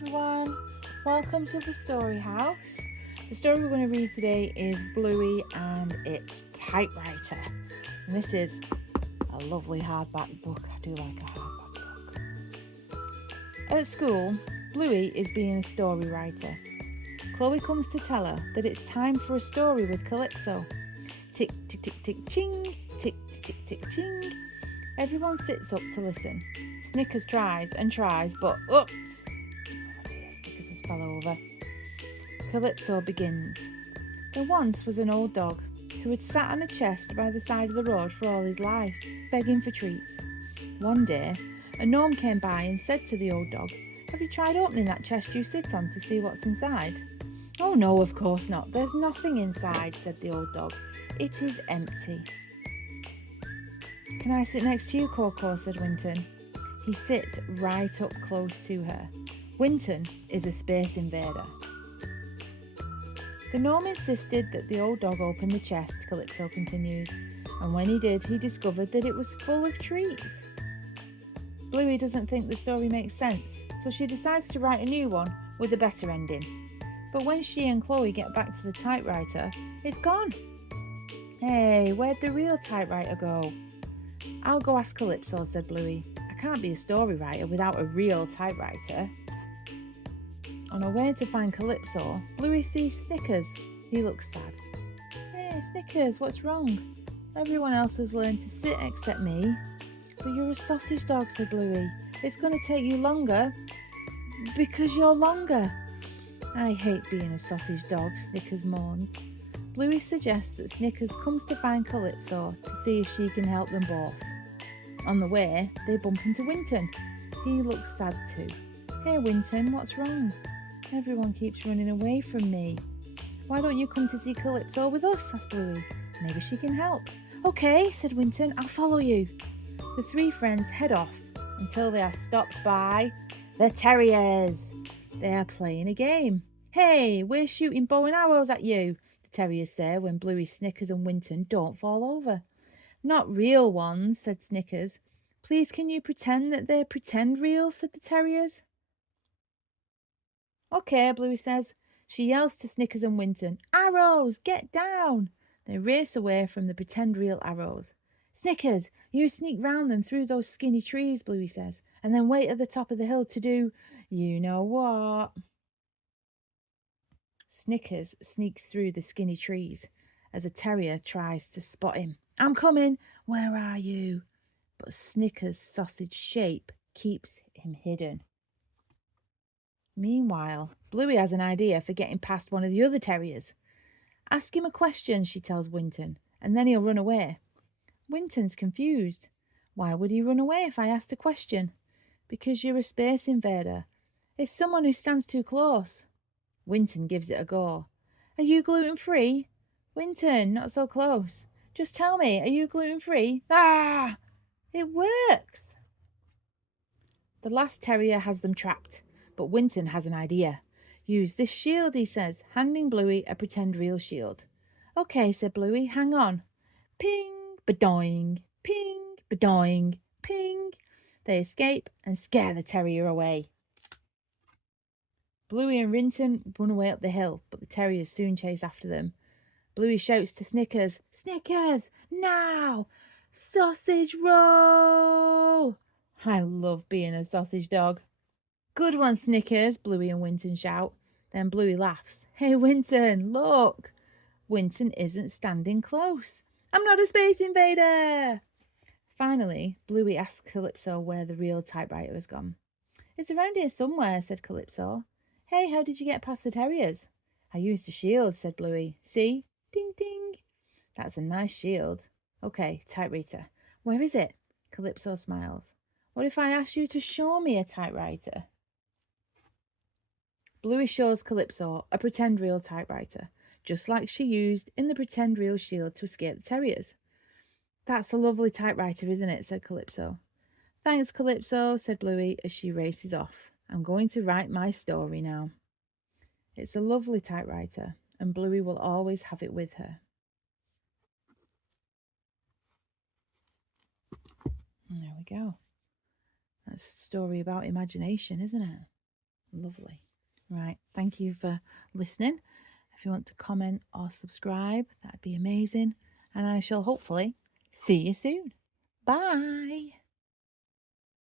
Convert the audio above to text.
everyone, welcome to the Story House. The story we're going to read today is Bluey and its Typewriter. And this is a lovely hardback book. I do like a hardback book. At school, Bluey is being a story writer. Chloe comes to tell her that it's time for a story with Calypso. Tick, tick, tick, tick, ching, tick, tick, tick, tick, ching. Everyone sits up to listen. Snickers tries and tries, but oops! Oh dear, Snickers has fell over. Calypso begins. There once was an old dog who had sat on a chest by the side of the road for all his life, begging for treats. One day, a gnome came by and said to the old dog, "Have you tried opening that chest you sit on to see what's inside?" "Oh no, of course not. There's nothing inside," said the old dog. "It is empty." "Can I sit next to you, Coco?" said Winton. He sits right up close to her. Winton is a space invader. The gnome insisted that the old dog open the chest, Calypso continues, and when he did, he discovered that it was full of treats. Bluey doesn't think the story makes sense, so she decides to write a new one with a better ending. But when she and Chloe get back to the typewriter, it's gone. Hey, where'd the real typewriter go? "I'll go ask Calypso," said Bluey. "I can't be a story writer without a real typewriter." On her way to find Calypso, Bluey sees Snickers. He looks sad. "Hey, Snickers, what's wrong? Everyone else has learned to sit except me." "But you're a sausage dog," said Bluey. "It's going to take you longer because you're longer." "I hate being a sausage dog," Snickers moans. Bluey suggests that Snickers comes to find Calypso to see if she can help them both. On the way, they bump into Winton. He looks sad too. "Hey Winton, what's wrong? Everyone keeps running away from me." "Why don't you come to see Calypso with us?" asked Bluey. "Maybe she can help." "Okay," said Winton, "I'll follow you." The three friends head off until they are stopped by the terriers. They are playing a game. "Hey, we're shooting bow and arrows at you," the terriers say when Bluey, Snickers and Winton don't fall over. "Not real ones," said Snickers. "Please can you pretend that they're pretend real," said the terriers. "Okay," Bluey says. She yells to Snickers and Winton, "Arrows, get down!" They race away from the pretend real arrows. "Snickers, you sneak round them through those skinny trees," Bluey says, "and then wait at the top of the hill to do you know what." Snickers sneaks through the skinny trees as a terrier tries to spot him. "I'm coming. Where are you?" But Snickers' sausage shape keeps him hidden. Meanwhile, Bluey has an idea for getting past one of the other terriers. "Ask him a question," she tells Winton, "and then he'll run away." Winton's confused. "Why would he run away if I asked a question?" "Because you're a space invader. It's someone who stands too close." Winton gives it a go. "Are you gluten-free?" "Winton, not so close. Just tell me, are you gluten-free?" "Ah!" It works. The last terrier has them trapped, but Winton has an idea. "Use this shield," he says, handing Bluey a pretend real shield. "Okay," said Bluey, "hang on." Ping, ba-doing, ping, ba-doing, ping. They escape and scare the terrier away. Bluey and Winton run away up the hill, but the terriers soon chase after them. Bluey shouts to Snickers, "Snickers, now! Sausage roll!" I love being a sausage dog. "Good one, Snickers," Bluey and Winton shout. Then Bluey laughs. "Hey, Winton, look." Winton isn't standing close. "I'm not a space invader." Finally, Bluey asks Calypso where the real typewriter has gone. "It's around here somewhere," said Calypso. "Hey, how did you get past the terriers?" "I used a shield," said Bluey. "See? Ding, ding." "That's a nice shield." "Okay, typewriter. Where is it?" Calypso smiles. "What if I ask you to show me a typewriter?" Bluey shows Calypso a pretend real typewriter, just like she used in the pretend real shield to escape the terriers. "That's a lovely typewriter, isn't it?" said Calypso. "Thanks, Calypso," said Bluey as she races off. "I'm going to write my story now." It's a lovely typewriter, and Bluey will always have it with her. And there we go. That's a story about imagination, isn't it? Lovely. Right, thank you for listening. If you want to comment or subscribe, that'd be amazing. And I shall hopefully see you soon. Bye.